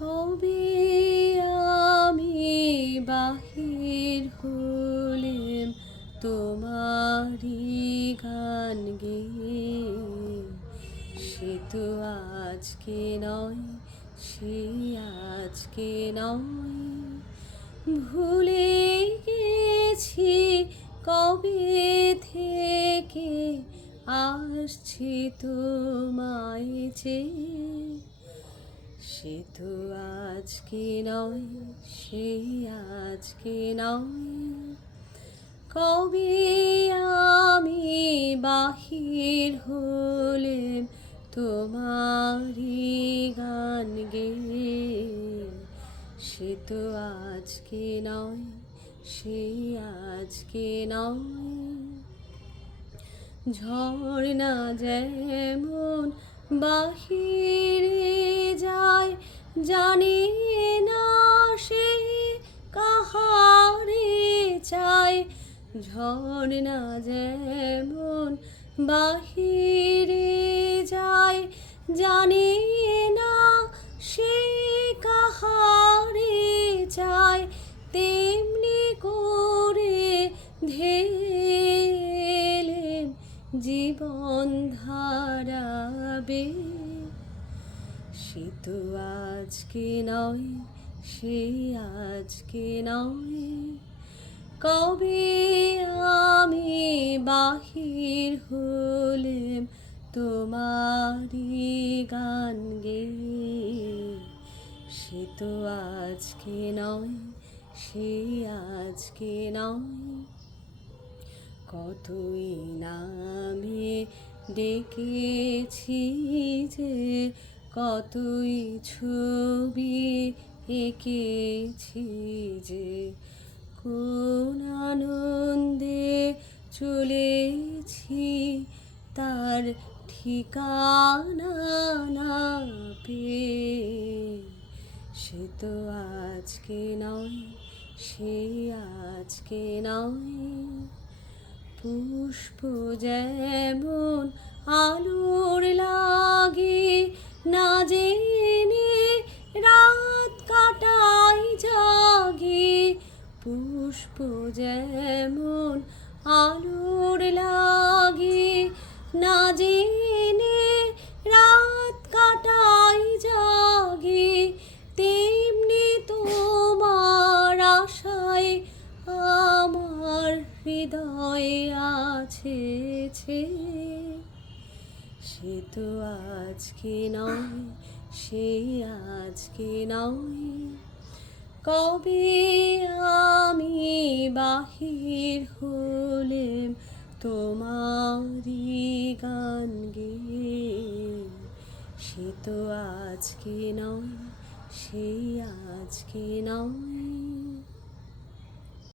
কবে আমি বাহির হলেম তোমারি গান গেয়ে, সে তো আজকে নয়, সে আজকে নয়। ভুলে গেছি কবে থেকে আসছি তোমায় চেয়ে, সে তো আজকে নয়, সে আজকে নয়। কবে আমি বাহির হলেম তোমারি গান গেয়ে, সে তো আজকে নয়, সে আজকে নয়। ঝর্ণা যেমন বাহিরে যায়, জানে না সে কাহারে চায়। ঝর্ণা যেমন বাহিরে যায়, জানে না সে কাহারে চায়। তেমনি করে ধেলেন জীবন ধারাবে, সে তো আজকে নয়, সে আজকে নয়। কবে আমি বাহির হলেম তোমারি গান গেয়ে, সে তো আজকে নয়, সে আজকে নয়। কতই নামে ডেকেছি যে, কতই ছবি এঁকেছি যে, কোন আনন্দে চলেছি তার ঠিকানা না পেয়ে, সে তো আজকে নয়, সে আজকে নয়। পুষ্প যেমন আলোর লাগে, না জেনে রাত কাটাই জাগে। পুষ্প যেমন আলোর লাগে, না জেনে রাত কাটাই জাগে। তেমনি তোমার আশায় আমার হৃদয় আছে ছেয়ে, সে তো আজকে নয়, সে আজকে নয়। কবে আমি বাহির হলেম তোমারি গান গেয়ে, সে তো আজকে নয়, সে আজকে নয়।